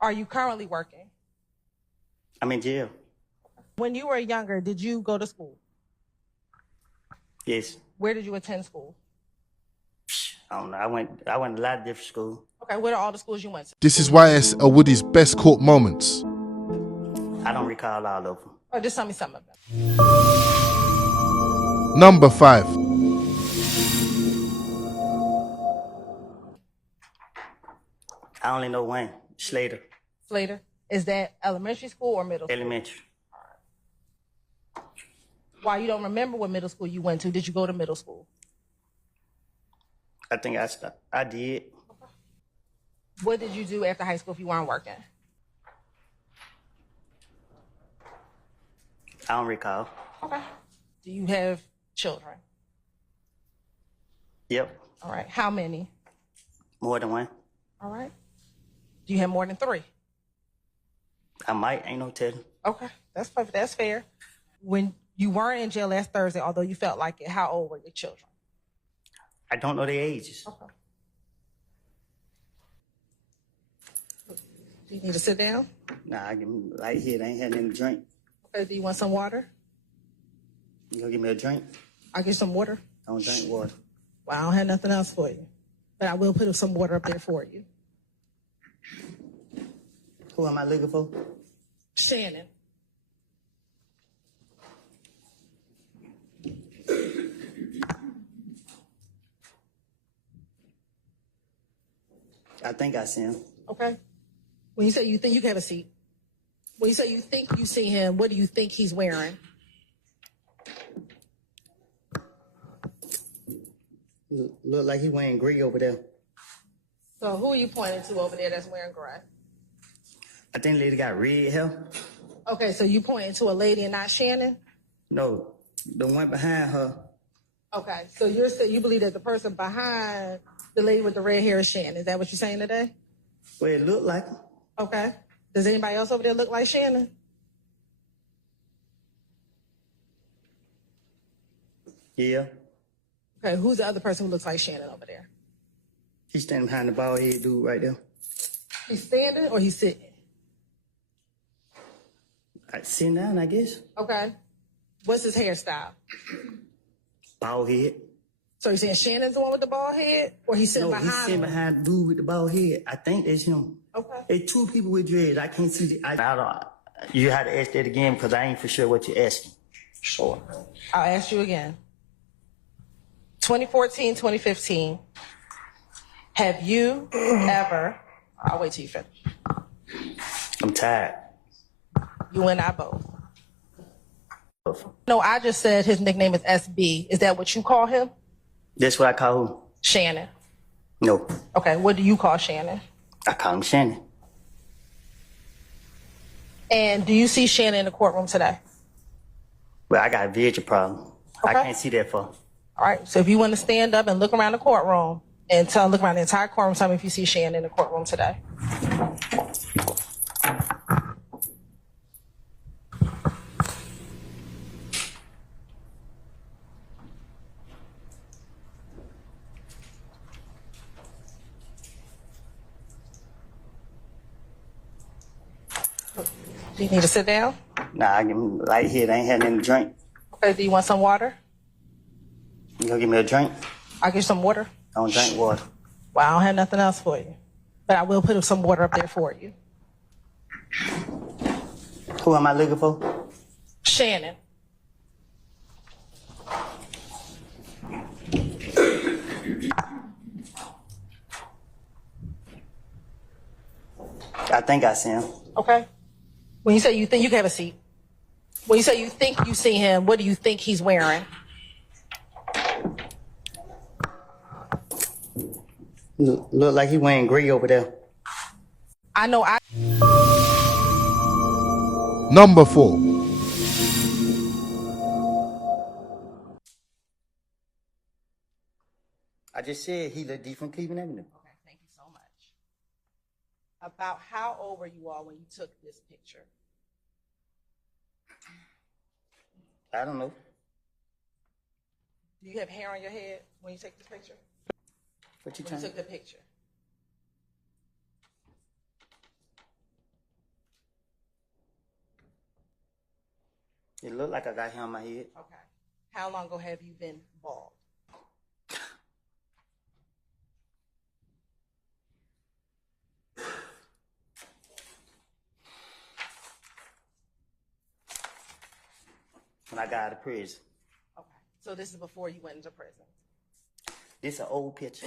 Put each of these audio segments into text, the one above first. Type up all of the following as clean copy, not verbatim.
Are you currently working? I'm in jail. When you were younger, did you go to school? Yes. Where did you attend school? I don't know. I went to a lot of different schools. Okay, what are all the schools you went to? This is YSL Woody's best court moments. I don't recall all of them. Oh, just tell me something of them. Number 5. I only know one, Slater. Slater? Is that elementary school or middle school? Elementary. Why you don't remember what middle school you went to? Did you go to middle school? I think I did. What did you do after high school if you weren't working? I don't recall. Okay. Do you have children? Yep. All right. How many? More than one. All right. Do you have more than 3? I might. Ain't no telling. Okay. That's perfect. That's fair. When you weren't in jail last Thursday, although you felt like it, how old were your children? I don't know their ages. Okay. Do you need to sit down? Nah, I can right here. They ain't had nothing to drink. Okay. Do you want some water? You gonna give me a drink? I'll get some water. I don't drink water. Well, I don't have nothing else for you. But I will put some water up there for you. Who am I looking for? Shannon. I think I see him. Okay. When you say you think, you can have a seat. When you say you think you see him, what do you think he's wearing? Look like he wearing gray over there. So who are you pointing to over there that's wearing gray? I think the lady got red hair. Okay, so you pointing to a lady and not Shannon? No, the one behind her. Okay, so you're saying you believe that the person behind the lady with the red hair is Shannon. Is that what you're saying today? Well, it looked like him. Okay. Does anybody else over there look like Shannon? Yeah. Okay, who's the other person who looks like Shannon over there? He's standing behind the bald head dude right there. He's standing or he's sitting? Sitting down, I guess. Okay. What's his hairstyle? Bald head. So you're saying Shannon's the one with the bald head? Or he's sitting behind he's sitting him? behind the dude with the bald head. I think that's him. Okay. There's 2 people with dreads. I can't see the... I don't... You have to ask that again because I ain't for sure what you're asking. Sure. I'll ask you again. 2014, 2015, have you ever... I'll wait till you finish. I'm tired. You and I both. No, I just said his nickname is SB. Is that what you call him? That's what I call who? Shannon. No. Okay, what do you call Shannon? I call him Shannon. And do you see Shannon in the courtroom today? Well, I got a vision problem. Okay. I can't see that far. All right, so if you want to stand up and look around the courtroom and look around the entire courtroom, tell me if you see Shannon in the courtroom today. Do you need to sit down? Nah, I can right here. They ain't had nothing to drink. Okay, do you want some water? You gonna give me a drink? I'll get some water. I don't drink water. Well, I don't have nothing else for you. But I will put some water up there for you. Who am I looking for? Shannon. I think I see him. Okay. When you say you think, you can have a seat. When you say you think you see him, what do you think he's wearing? Look like he wearing gray over there. I know Number 4. I just said he looked deep from Cleveland Avenue. Okay, thank you so much. About how old were you all when you took this picture? I don't know. Do you have hair on your head when you take this picture? What you When you trying? took the picture? It looked like I got hair on my head. Okay. How long ago have you been bald? When I got out of prison. Okay. So this is before you went into prison. This is an old picture.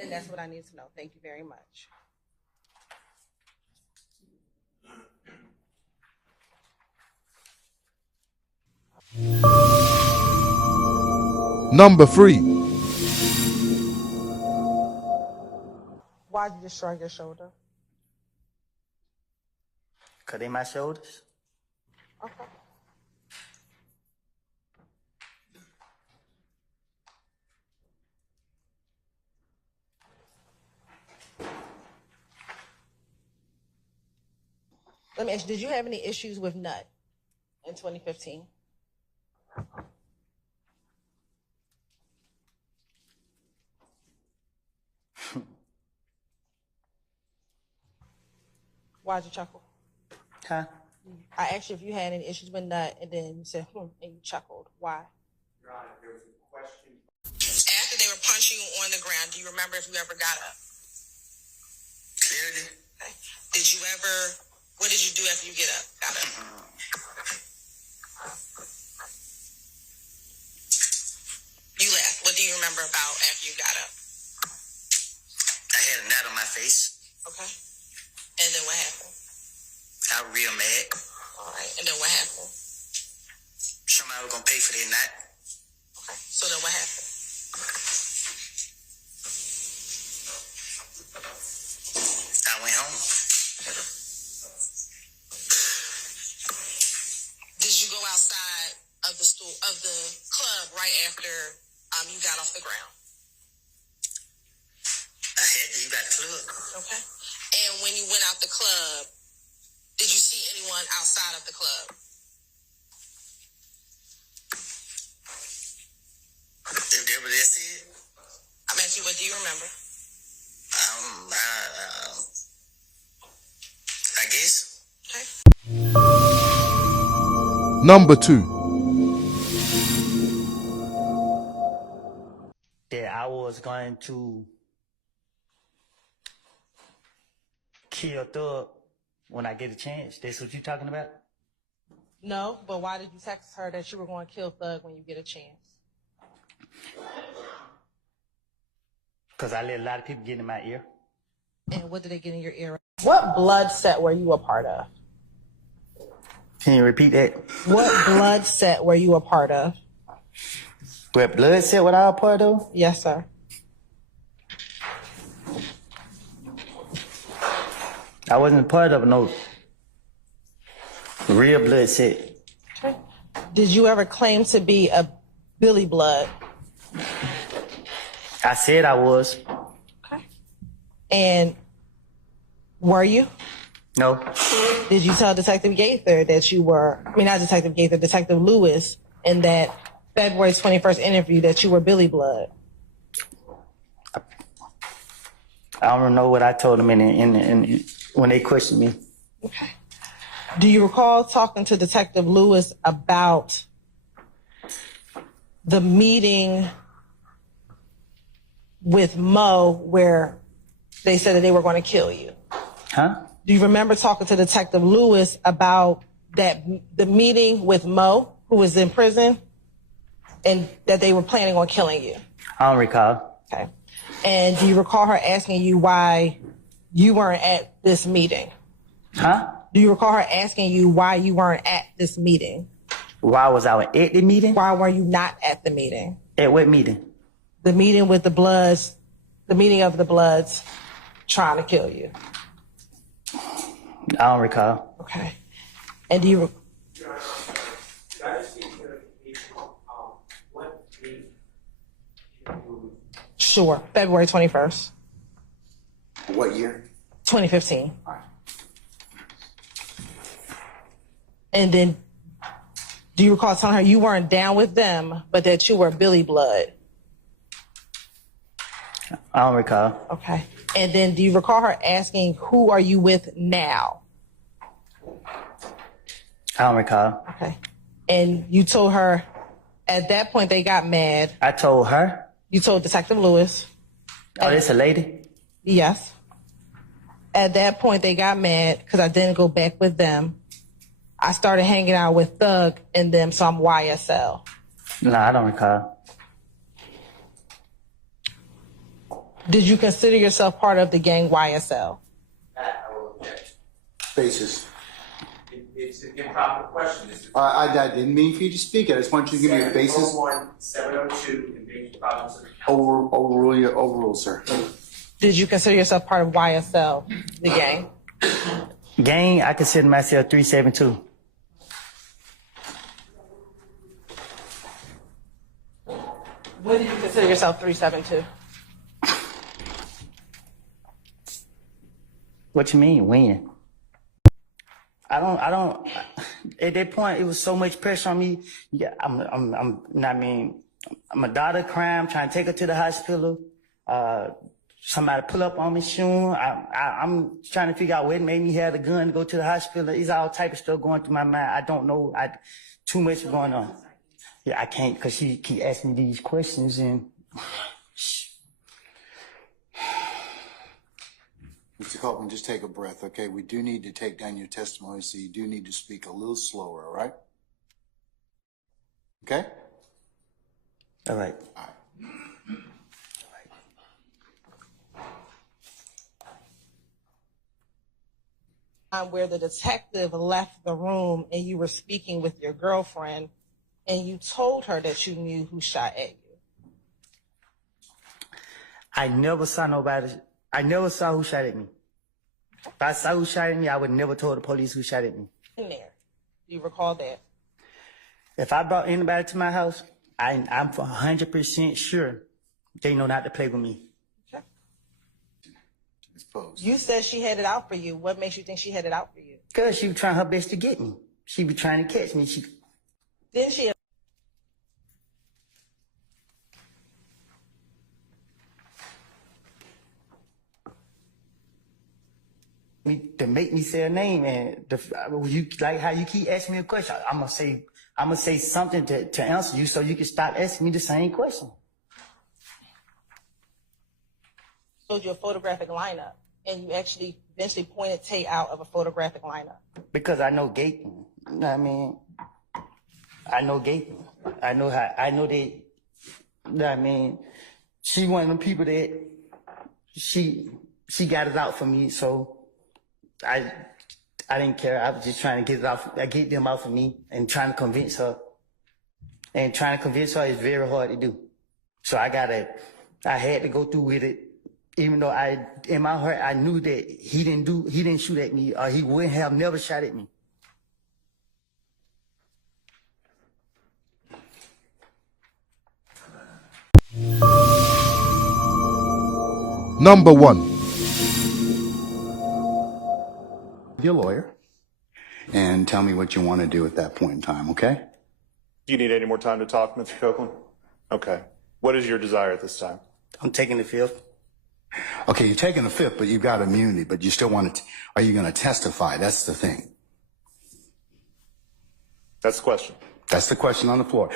And that's what I need to know. Thank you very much. Number 3. Why'd you just shrug your shoulder? Cause they my shoulders. Okay. Let me ask you, did you have any issues with nut in 2015? Why'd you chuckle? Huh? I asked you if you had any issues with nut, and then you said, and you chuckled. Why? Your Honor, there was a question. After they were punching you on the ground, do you remember if you ever got up? Clearly. Okay. Did you ever, what did you do after you got up? You laughed. What do you remember about after you got up? I had a knot on my face. Okay. And then what happened? I was real mad. All right. And then what happened? Somebody was gonna pay for their knot. Okay. So then what happened? I went home. Did you go outside of the club right after you got off the ground? I had to. You got the club. Okay. And when you went out the club, did you see anyone outside of the club? If that was it, I'm asking you, what do you remember? I guess. Okay. Number 2. That I was going to kill Thug when I get a chance. That's what you talking about? No, but why did you text her that you were going to kill Thug when you get a chance? Because I let a lot of people get in my ear. And what did they get in your ear? What blood set were you a part of? Can you repeat that? What blood set were you a part of? What blood set what I was part of? Yes, sir. I wasn't part of no real blood set. Okay. Did you ever claim to be a Billy Blood? I said I was. Okay. And were you? No. Did you tell Detective Gaither that you were, not Detective Gaither, Detective Lewis, in that February 21st interview that you were Billy Blood? I don't know what I told them in when they questioned me. Okay. Do you recall talking to Detective Lewis about the meeting with Mo where they said that they were going to kill you? Huh? Do you remember talking to Detective Lewis about the meeting with Mo, who was in prison, and that they were planning on killing you? I don't recall. Okay. And do you recall her asking you why you weren't at this meeting? Huh? Do you recall her asking you why you weren't at this meeting? Why was I at the meeting? Why were you not at the meeting? At what meeting? The meeting with the Bloods, the meeting of the Bloods trying to kill you. I don't recall. Okay. And do you... Could I just get clarification on what date you Sure. February 21st, What year? 2015. And then do you recall telling her you weren't down with them, but that you were Billy Blood? I don't recall. Okay. And then do you recall her asking, who are you with now? I don't recall. Okay. and you told her at that point they got mad. I told her. You told Detective Lewis. Oh, this a lady? Yes. At that point they got mad because I didn't go back with them. I started hanging out with Thug and them, so I'm YSL. No, I don't recall. Did you consider yourself part of the gang YSL? Basis. It's an improper question. I didn't mean for you to speak. I just want you to give me a basis. 702, and major problems of the Overrule, sir. Did you consider yourself part of YSL, the gang? Gang, I consider myself 372. When did you consider yourself 372? What you mean, when? I don't, at that point, it was so much pressure on me. Yeah, I'm a daughter crime, trying to take her to the hospital. Somebody pull up on me, shooting. I'm trying to figure out what made me have the gun to go to the hospital. It's all type of stuff going through my mind. I don't know. Too much going on. Yeah, I can't, because she keep asking me these questions and... Mr. Copeland, just take a breath, okay? We do need to take down your testimony, so you do need to speak a little slower, all right? Okay? All right. All right. Where the detective left the room and you were speaking with your girlfriend and you told her that you knew who shot at you. I never saw nobody. I never saw who shot at me. If I saw who shot at me, I would never told the police who shot at me. In there. Do you recall that? If I brought anybody to my house, I'm 100% sure they know not to play with me. Okay. Suppose. You said she had it out for you. What makes you think she had it out for you? Because she was trying her best to get me. She be trying to catch me. Didn't she? To make me say a name, and you like how you keep asking me a question. I'm gonna say something to answer you, so you can stop asking me the same question. Showed you a photographic lineup, and you actually eventually pointed Tay out of a photographic lineup. Because I know Gaten. You know what I mean? I know Gaten. I know that. You know what I mean? She one of them people that she got it out for me, so. I didn't care. I was just trying to get them out for me and trying to convince her. And trying to convince her is very hard to do. So I had to go through with it. Even though in my heart, I knew that he didn't shoot at me, or he would have never shot at me. Number 1. Your lawyer, and tell me what you want to do at that point in time, okay? Do you need any more time to talk, Mr. Copeland? Okay. What is your desire at this time? I'm taking the fifth. Okay, you're taking the fifth, but you've got immunity, but you still want to, are you going to testify? That's the thing. That's the question. That's the question on the floor.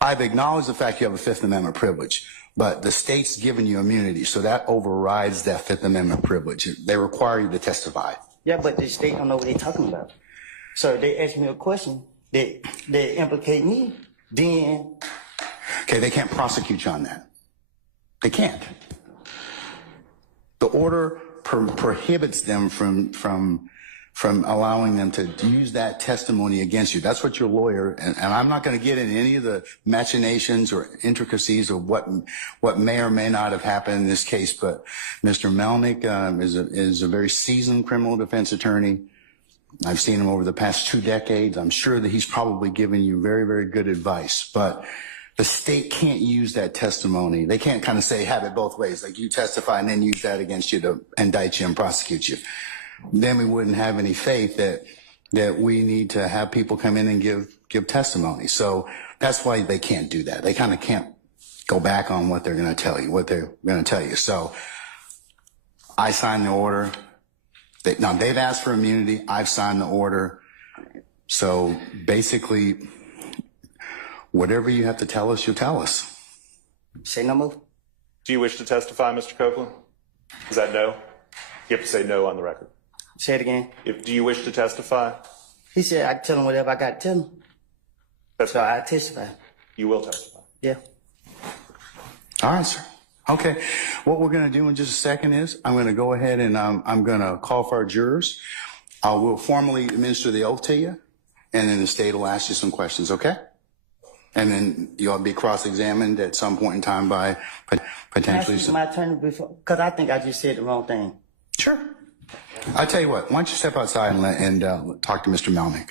I've acknowledged the fact you have a Fifth Amendment privilege, but the state's given you immunity, so that overrides that Fifth Amendment privilege. They require you to testify. Yeah, but the state don't know what they're talking about. So if they ask me a question that implicate me, then... Okay, they can't prosecute you on that. They can't. The order prohibits them from allowing them to use that testimony against you. That's what your lawyer, and I'm not going to get into any of the machinations or intricacies of what may or may not have happened in this case, but Mr. Melnick is a very seasoned criminal defense attorney. I've seen him over the past 2 decades. I'm sure that he's probably given you very, very good advice, but the state can't use that testimony. They can't kind of say, have it both ways, like you testify and then use that against you to indict you and prosecute you. Then we wouldn't have any faith that we need to have people come in and give testimony. So that's why they can't do that. They kind of can't go back on what they're going to tell you, So I signed the order. Now they've asked for immunity. I've signed the order. So basically Whatever you have to tell us, you'll tell us. Say no more. Do you wish to testify, Mr. Copeland? Is that no? You have to say no on the record. Say it again. Do you wish to testify? He said I tell him whatever I got to tell him. That's So I testify. You will testify. Yeah. All right, sir. Okay. What we're going to do in just a second is I'm going to go ahead and I'm going to call for our jurors. I will formally administer the oath to you, and then the state will ask you some questions, okay? And then you'll be cross-examined at some point in time by potentially Can I speak to some... my attorney before? Because I think I just said the wrong thing. Sure. I'll tell you what. Why don't you step outside and talk to Mr. Melnick?